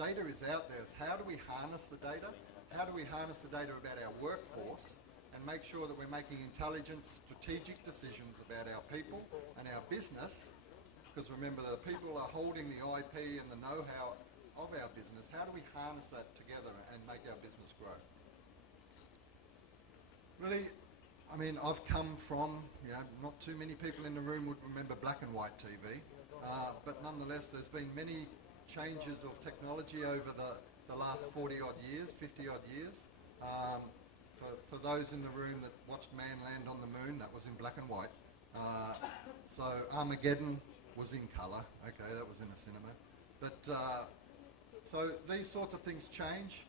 data is out there. Is how do we harness the data? How do we harness the data about our workforce and make sure that we're making intelligent, strategic decisions about our people and our business? Because remember, the people are holding the IP and the know-how of our business. How do we harness that together and make our business grow? Really, I mean, I've come from, not too many people in the room would remember black and white TV, but nonetheless, there's been many changes of technology over the last 40-odd years, 50-odd years. For those in the room that watched Man Land on the Moon, that was in black and white. So Armageddon was in colour. Okay, that was in a cinema. But so these sorts of things change,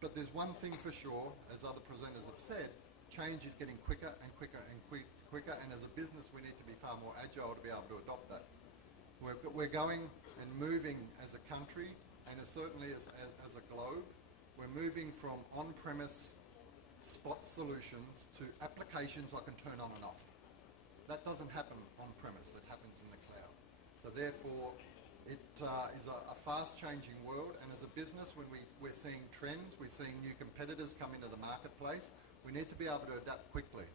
but there's one thing for sure, as other presenters have said, change is getting quicker and quicker and quicker, and as a business we need to be far more agile to be able to adopt that. We're going and moving as a country, and certainly as a globe, we're moving from on-premise spot solutions to applications I can turn on and off. That doesn't happen on-premise, it happens in the cloud. So therefore, it is a fast-changing world, and as a business, when we're seeing trends, we're seeing new competitors come into the marketplace, we need to be able to adapt quickly.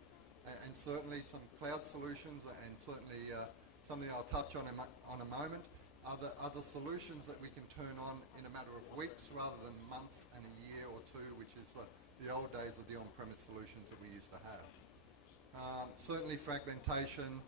And certainly some cloud solutions, and certainly something I'll touch on in a moment, other solutions that we can turn on in a matter of weeks rather than months and a year or two, which is the old days of the on-premise solutions that we used to have. Certainly fragmentation,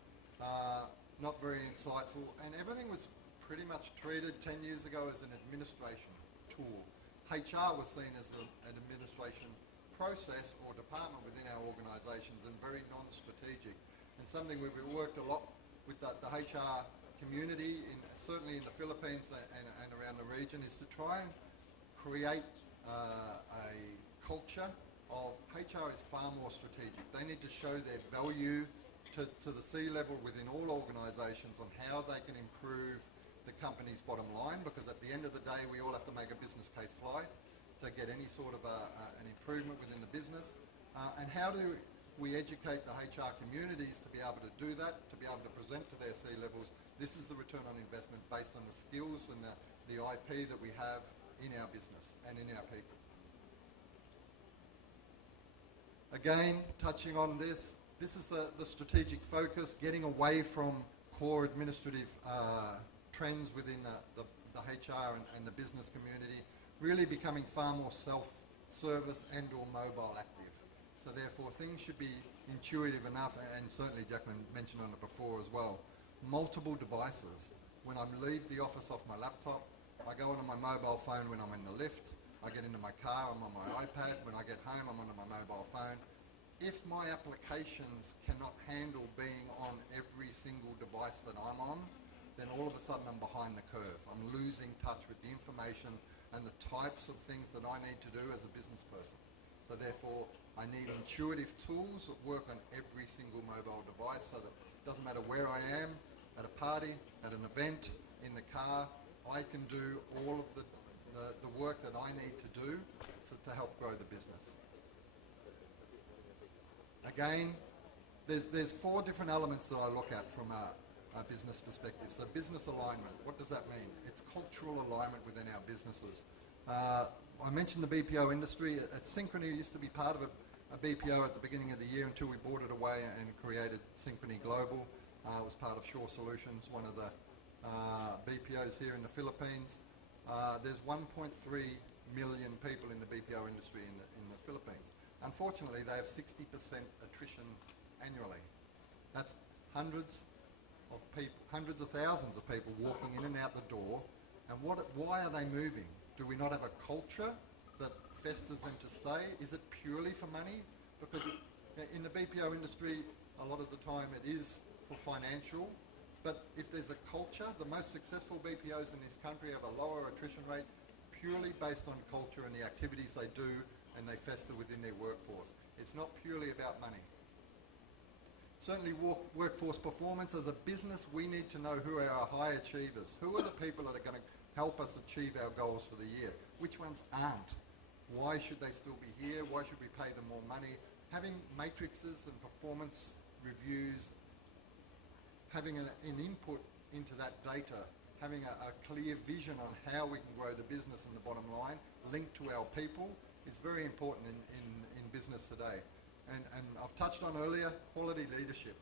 not very insightful, and everything was pretty much treated 10 years ago as an administration tool. HR was seen as an administration process or department within our organisations, and very non-strategic. And something we've worked a lot with the HR community, certainly in the Philippines and around the region, is to try and create a culture of HR is far more strategic. They need to show their value to the C-level within all organisations on how they can improve the company's bottom line, because at the end of the day we all have to make a business case fly to get any sort of an improvement within the business. And how do we educate the HR communities to be able to do that, to be able to present to their C-levels, this is the return on investment based on the skills and the IP that we have in our business and in our people. Again, touching on this is the strategic focus, getting away from core administrative trends within the HR and the business community, really becoming far more self-service and or mobile active. So therefore things should be intuitive enough, and certainly Jacqueline mentioned on it before as well. Multiple devices. When I leave the office off my laptop, I go onto my mobile phone when I'm in the lift, I get into my car, I'm on my iPad, when I get home I'm onto my mobile phone. If my applications cannot handle being on every single device that I'm on, then all of a sudden I'm behind the curve. I'm losing touch with the information and the types of things that I need to do as a business person. So therefore, I need intuitive tools that work on every single mobile device, so that it doesn't matter where I am, at a party, at an event, in the car, I can do all of the work that I need to do to help grow the business. Again, there's 4 different elements that I look at from a business perspective. So business alignment, what does that mean? It's cultural alignment within our businesses. I mentioned the BPO industry. syncHRony used to be part of a BPO at the beginning of the year until we bought it away and created syncHRony Global. It was part of Shore Solutions, one of the BPOs here in the Philippines. There's 1.3 million people in the BPO industry in the Philippines. Unfortunately, they have 60% attrition annually. That's hundreds of thousands of people walking in and out the door. And why are they moving? Do we not have a culture that festers them to stay? Is it purely for money? Because in the BPO industry, a lot of the time it is for financial. But if there's a culture, the most successful BPOs in this country have a lower attrition rate purely based on culture and the activities they do, and they fester within their workforce. It's not purely about money. Certainly workforce performance. As a business, we need to know who are our high achievers. Who are the people that are going to help us achieve our goals for the year? Which ones aren't? Why should they still be here? Why should we pay them more money? Having matrices and performance reviews, having an input into that data having a clear vision on how we can grow the business and the bottom line, linked to our people, is very important in business today. And I've touched on earlier, quality leadership.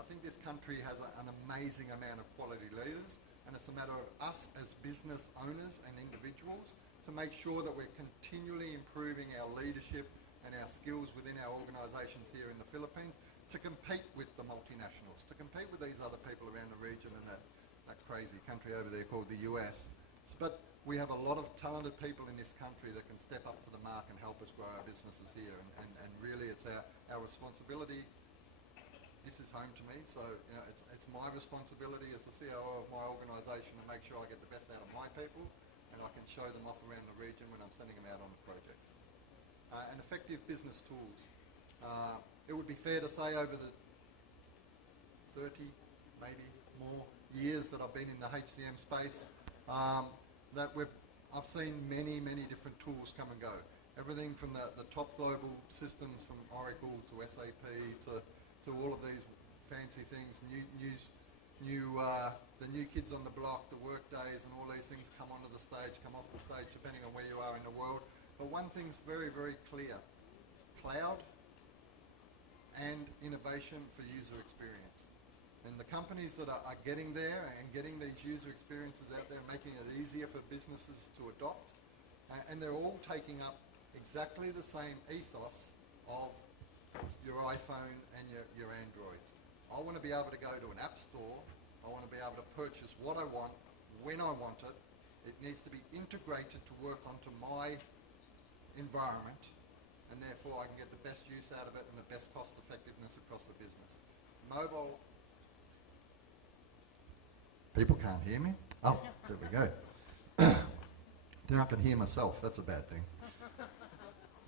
I think this country has an amazing amount of quality leaders, and it's a matter of us as business owners and individuals to make sure that we're continually improving our leadership and our skills within our organisations here in the Philippines to compete with the multinationals, to compete with these other people around the region and that crazy country over there called the US. But we have a lot of talented people in this country that can step up to the mark and help us grow our businesses here. And really it's our responsibility. This is home to me, so it's my responsibility as the COO of my organisation to make sure I get the best out of my people and I can show them off around the region when I'm sending them out on projects. And effective business tools. It would be fair to say over the 30, maybe more years that I've been in the HCM space, that I've seen many different tools come and go. Everything from the top global systems, from Oracle to SAP to all of these fancy things, the new kids on the block, the Workdays and all these things come onto the stage, come off the stage, depending on where you are in the world. But one thing's very clear: cloud and innovation for user experience. And the companies that are getting there and getting these user experiences out there, making it easier for businesses to adopt, and they're all taking up exactly the same ethos of your iPhone and your Androids. I want to be able to go to an app store. I want to be able to purchase what I want, when I want it. It needs to be integrated to work onto my environment, and therefore I can get the best use out of it and the best cost effectiveness across the business. Mobile. People can't hear me? Oh, there we go. Now I can hear myself. That's a bad thing.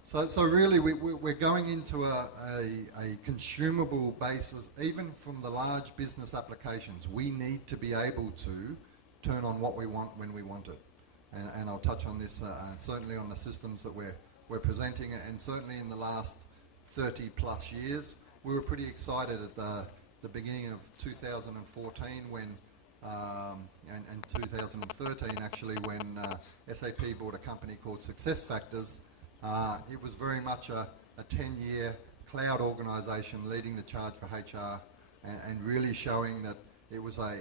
So really we're going into a consumable basis. Even from the large business applications, we need to be able to turn on what we want when we want it. And I'll touch on this certainly on the systems that we're presenting, and certainly in the last 30 plus years. We were pretty excited at the beginning of 2014 when and 2013 actually, when SAP bought a company called SuccessFactors. It was very much a 10-year cloud organisation leading the charge for HR and really showing that it was a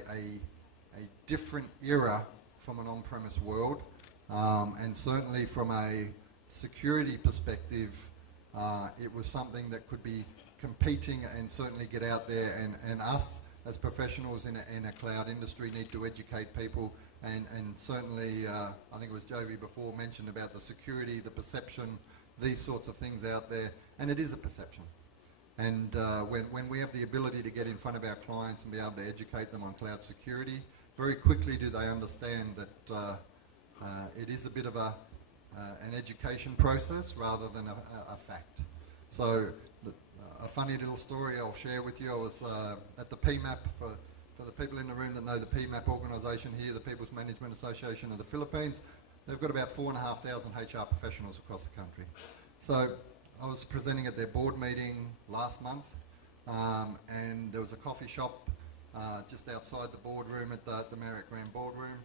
different era from an on-premise world, and certainly from a security perspective, it was something that could be competing and certainly get out there, and us as professionals in a cloud industry need to educate people, and certainly I think it was Jovi before mentioned about the security, the perception, these sorts of things out there, and it is a perception. And when we have the ability to get in front of our clients and be able to educate them on cloud security, very quickly do they understand that it is a bit of an education process rather than a fact. So a funny little story I'll share with you. I was at the PMAP, for the people in the room that know the PMAP organisation here, the People's Management Association of the Philippines. They've got about 4,500 HR professionals across the country. So I was presenting at their board meeting last month, and there was a coffee shop just outside the boardroom at the Marriott Grand Boardroom,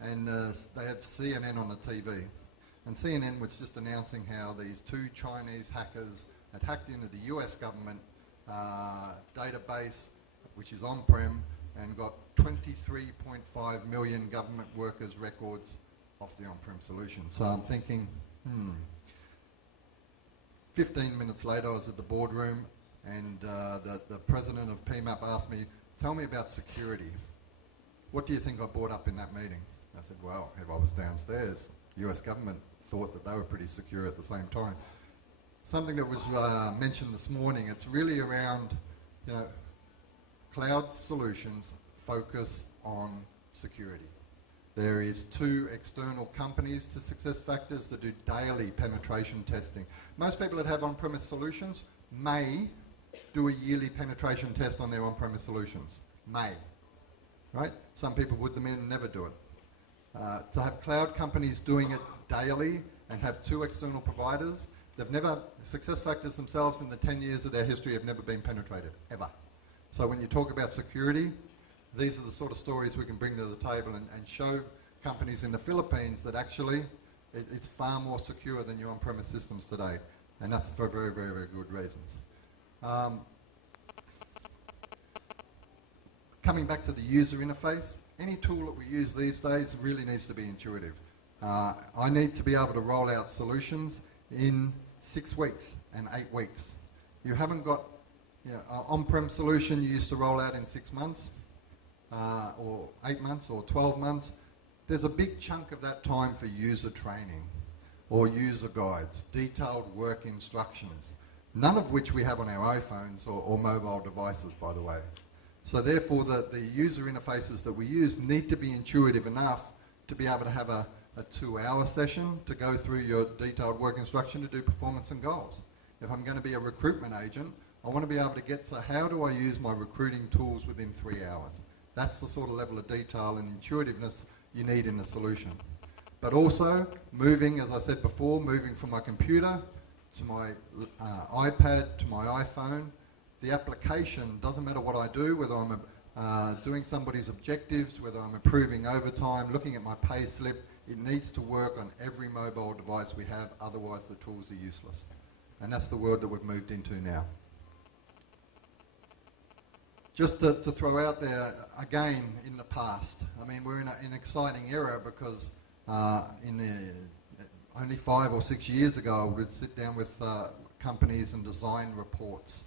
and they had CNN on the TV. And CNN was just announcing how these two Chinese hackers had hacked into the US government database, which is on-prem, and got 23.5 million government workers' records off the on-prem solution. So I'm thinking, 15 minutes later I was at the boardroom, and the president of PMAP asked me, tell me about security. What do you think I brought up in that meeting? I said, well, if I was downstairs, US government thought that they were pretty secure at the same time. Something that was mentioned this morning, it's really around, cloud solutions focus on security. There is 2 external companies to SuccessFactors that do daily penetration testing. Most people that have on-premise solutions may do a yearly penetration test on their on-premise solutions. May, right? Some people would them in and never do it. To have cloud companies doing it daily and have 2 external providers, SuccessFactors themselves in the 10 years of their history have never been penetrated, ever. So when you talk about security, these are the sort of stories we can bring to the table and show companies in the Philippines that actually it's far more secure than your on-premise systems today. And that's for very, very, very good reasons. Coming back to the user interface, any tool that we use these days really needs to be intuitive. I need to be able to roll out solutions in 6 weeks and 8 weeks. You haven't got, you know, an on-prem solution you used to roll out in 6 months, or 8 months, or 12 months. There's a big chunk of that time for user training or user guides, detailed work instructions, none of which we have on our iPhones or mobile devices, by the way. So therefore, the user interfaces that we use need to be intuitive enough to be able to have a 2-hour session to go through your detailed work instruction to do performance and goals. If I'm going to be a recruitment agent, I want to be able to get to how do I use my recruiting tools within 3 hours. That's the sort of level of detail and intuitiveness you need in the solution. But also moving, as I said before, moving from my computer to my iPad to my iPhone. The application, doesn't matter what I do, whether I'm doing somebody's objectives, whether I'm approving overtime, looking at my pay slip, it needs to work on every mobile device we have, otherwise the tools are useless. And that's the world that we've moved into now. Just to throw out there, again, in the past, I mean, we're in an exciting era because only 5 or 6 years ago, we'd sit down with companies and design reports.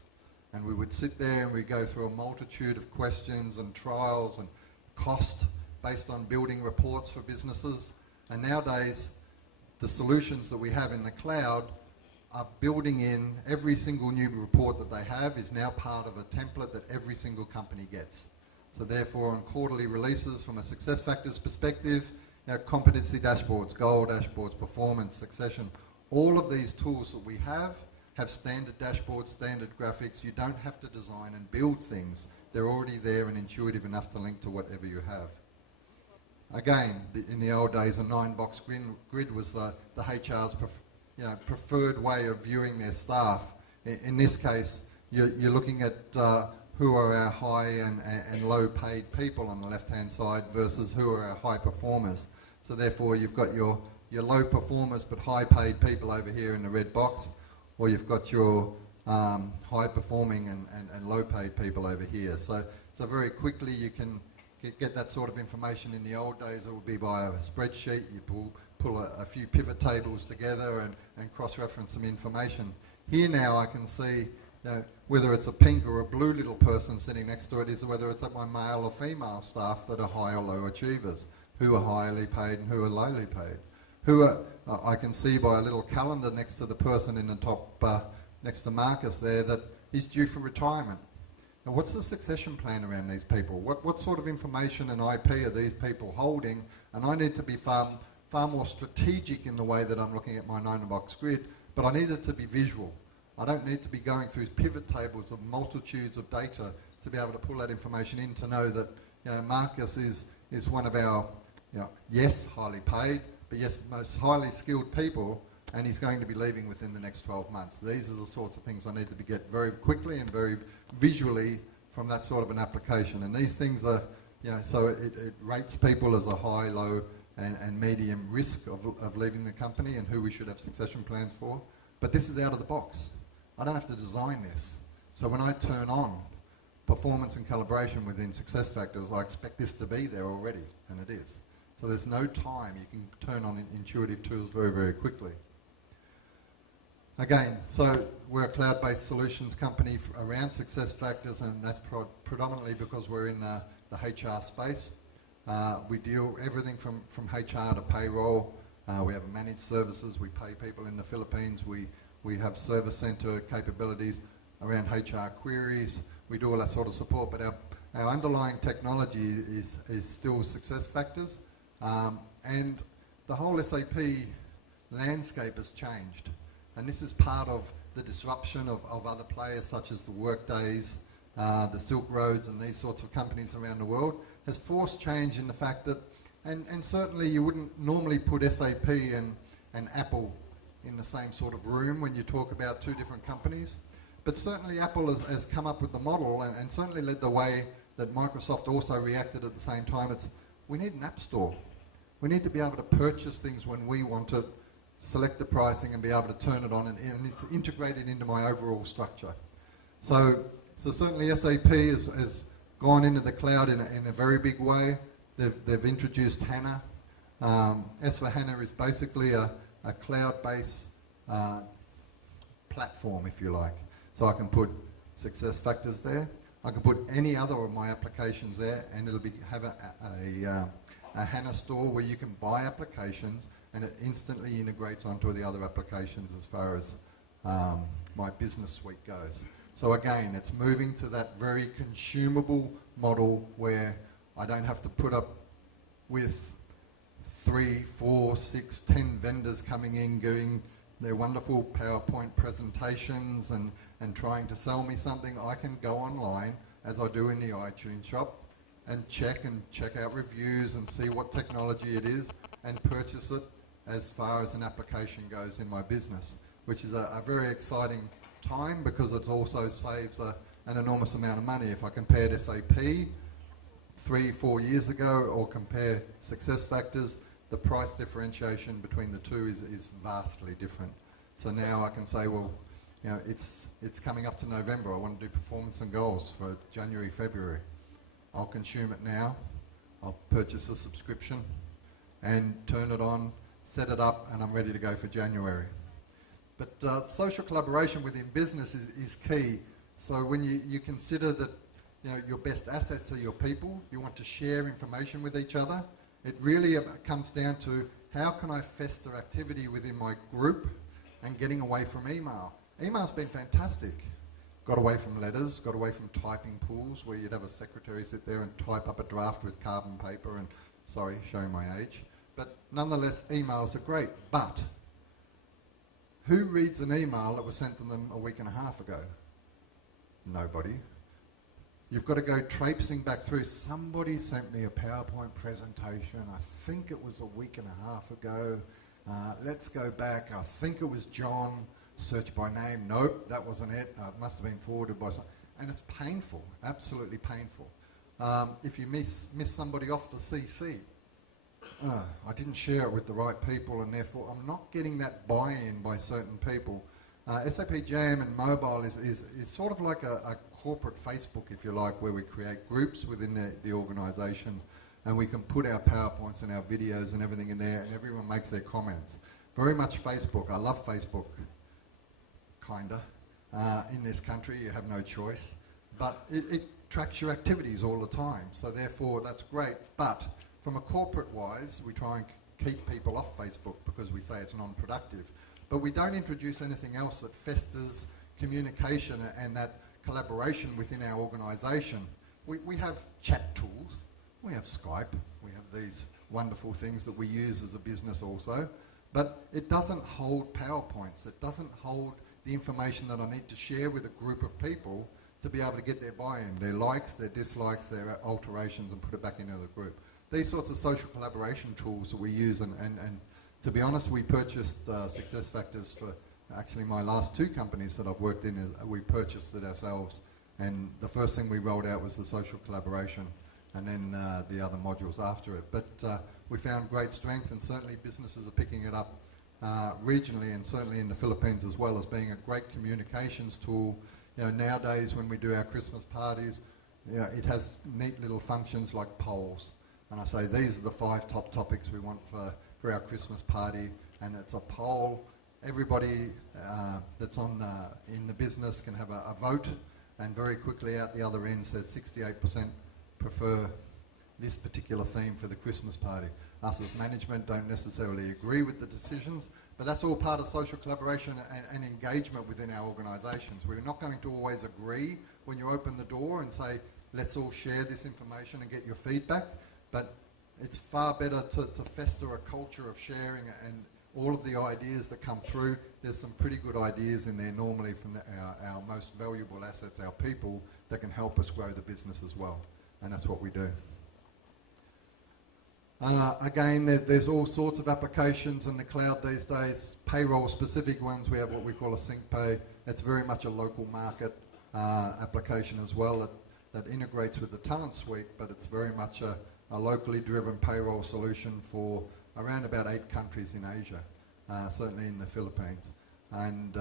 And we would sit there and we'd go through a multitude of questions and trials and cost based on building reports for businesses. And nowadays, the solutions that we have in the cloud are building in every single new report that they have is now part of a template that every single company gets. So therefore, on quarterly releases from a SuccessFactors perspective, you know, competency dashboards, goal dashboards, performance, succession, all of these tools that we have standard dashboards, standard graphics. You don't have to design and build things. They're already there and intuitive enough to link to whatever you have. Again, in the old days, a 9-box grid was the HR's preferred way of viewing their staff. In this case, you're looking at who are our high and low paid people on the left-hand side versus who are our high performers. So therefore, you've got your low performers but high paid people over here in the red box, or you've got your high performing and low paid people over here. So very quickly you can get that sort of information. In the old days, it would be via a spreadsheet. You pull a few pivot tables together and cross-reference some information. Here now I can see, you know, whether it's a pink or a blue little person sitting next to it, is whether it's at my male or female staff that are high or low achievers, who are highly paid and who are lowly paid. I can see by a little calendar next to the person in the top, next to Marcus there, that he's due for retirement. Now, what's the succession plan around these people? What sort of information and IP are these people holding? And I need to be far more strategic in the way that I'm looking at my 9-box grid, but I need it to be visual. I don't need to be going through pivot tables of multitudes of data to be able to pull that information in to know that, you know, Marcus is one of our, you know, yes, highly paid, but yes, most highly skilled people, and he's going to be leaving within the next 12 months. These are the sorts of things I need to get very quickly and very visually from that sort of an application. And these things are, you know, so it rates people as a high, low, and medium risk of leaving the company and who we should have succession plans for. But this is out of the box. I don't have to design this. So when I turn on performance and calibration within SuccessFactors, I expect this to be there already, and it is. So there's no time. You can turn on intuitive tools very, very quickly. Again, so we're a cloud-based solutions company around SuccessFactors, and that's predominantly because we're in the HR space. We deal everything from HR to payroll. We have managed services. We pay people in the Philippines. We have service center capabilities around HR queries. We do all that sort of support, but our underlying technology is still SuccessFactors. And the whole SAP landscape has changed. And this is part of the disruption of other players such as the Workdays, the Silk Roads and these sorts of companies around the world, has forced change in the fact that, and certainly you wouldn't normally put SAP and Apple in the same sort of room when you talk about two different companies. But certainly Apple has come up with the model and certainly led the way that Microsoft also reacted at the same time. It's, we need an app store. We need to be able to purchase things when we want to, select the pricing and be able to turn it on, and it's integrated into my overall structure. So certainly SAP has gone into the cloud in a very big way. They've introduced HANA. S4HANA is basically a cloud-based platform, if you like. So I can put SuccessFactors there. I can put any other of my applications there, and it'll have a HANA store where you can buy applications, and it instantly integrates onto the other applications as far as my business suite goes. So again, it's moving to that very consumable model where I don't have to put up with 3, 4, 6, 10 vendors coming in doing their wonderful PowerPoint presentations and trying to sell me something. I can go online, as I do in the iTunes shop, and check out reviews and see what technology it is and purchase it as far as an application goes in my business, which is a very exciting time because it also saves an enormous amount of money. If I compared SAP 3-4 years ago or compare SuccessFactors, the price differentiation between the two is vastly different. So now I can say, well, you know, it's coming up to November. I want to do performance and goals for January, February. I'll consume it now. I'll purchase a subscription and turn it on, set it up, and I'm ready to go for January. But social collaboration within business is key. So when you consider that, you know, your best assets are your people, you want to share information with each other, it really comes down to how can I fester activity within my group and getting away from email. Email's been fantastic. Got away from letters, got away from typing pools where you'd have a secretary sit there and type up a draft with carbon paper and, sorry, showing my age. But nonetheless, emails are great. But who reads an email that was sent to them a week and a half ago? Nobody. You've got to go traipsing back through. Somebody sent me a PowerPoint presentation. I think it was a week and a half ago. Let's go back. I think it was John. Search by name. Nope, that wasn't it. It must have been forwarded by someone. And it's painful, absolutely painful. If you miss somebody off the CC, I didn't share it with the right people, and therefore I'm not getting that buy-in by certain people. SAP Jam and mobile is sort of like a corporate Facebook, if you like, where we create groups within the organisation, and we can put our PowerPoints and our videos and everything in there, and everyone makes their comments. Very much Facebook. I love Facebook, kinda. In this country, you have no choice, but it tracks your activities all the time, so therefore that's great. But from a corporate-wise, we try and keep people off Facebook because we say it's non-productive. But we don't introduce anything else that festers communication and that collaboration within our organisation. We have chat tools, we have Skype, we have these wonderful things that we use as a business also, but it doesn't hold PowerPoints, it doesn't hold the information that I need to share with a group of people to be able to get their buy-in, their likes, their dislikes, their alterations, and put it back into the group. These sorts of social collaboration tools that we use, and to be honest, we purchased SuccessFactors for actually my last 2 companies that I've worked in. We purchased it ourselves, and the first thing we rolled out was the social collaboration, and then the other modules after it. But we found great strength, and certainly businesses are picking it up regionally, and certainly in the Philippines as well, as being a great communications tool. You know, nowadays when we do our Christmas parties, you know, it has neat little functions like polls. And I say, these are the 5 top topics we want for our Christmas party, and it's a poll. Everybody that's in the business can have a vote, and very quickly out the other end says 68% prefer this particular theme for the Christmas party. Us as management don't necessarily agree with the decisions, but that's all part of social collaboration and engagement within our organisations. We're not going to always agree when you open the door and say, let's all share this information and get your feedback, but it's far better to fester a culture of sharing and all of the ideas that come through. There's some pretty good ideas in there normally from our most valuable assets, our people, that can help us grow the business as well, and that's what we do. Again, there's all sorts of applications in the cloud these days. Payroll specific ones, we have what we call a syncPay. It's very much a local market application as well. that integrates with the talent suite, but it's very much a locally driven payroll solution for around about 8 countries in Asia, certainly in the Philippines. And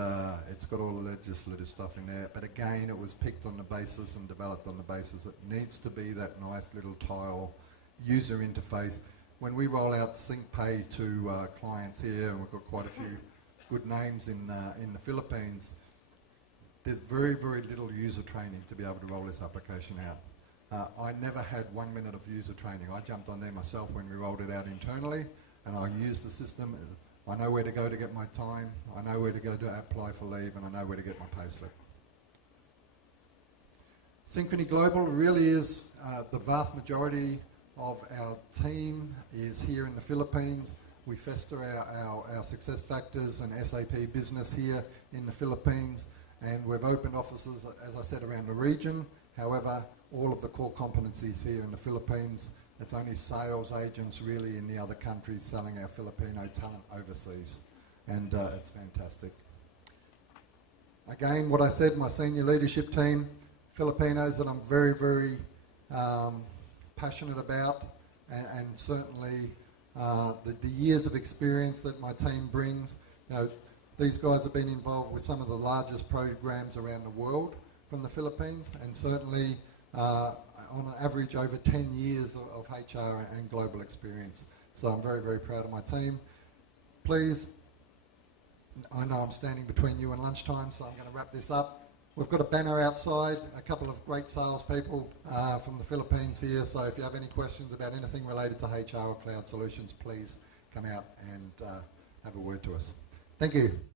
it's got all the legislative stuff in there. But again, it was picked on the basis and developed on the basis it needs to be that nice little tile user interface. When we roll out syncPay to clients here, and we've got quite a few good names in the Philippines, there's very, very little user training to be able to roll this application out. I never had 1 minute of user training. I jumped on there myself when we rolled it out internally, and I used the system. I know where to go to get my time, I know where to go to apply for leave, and I know where to get my payslip. syncHRony Global really is the vast majority of our team is here in the Philippines. We fester our success factors and SAP business here in the Philippines, and we've opened offices, as I said, around the region. However, all of the core competencies here in the Philippines. It's only sales agents really in the other countries selling our Filipino talent overseas, and it's fantastic. Again, what I said, my senior leadership team, Filipinos that I'm very, very passionate about, and certainly the years of experience that my team brings. You know, these guys have been involved with some of the largest programs around the world from the Philippines, and certainly on an average over 10 years of HR and global experience. So I'm very, very proud of my team. Please, I know I'm standing between you and lunchtime, so I'm going to wrap this up. We've got a banner outside, a couple of great salespeople from the Philippines here, so if you have any questions about anything related to HR or cloud solutions, please come out and have a word to us. Thank you.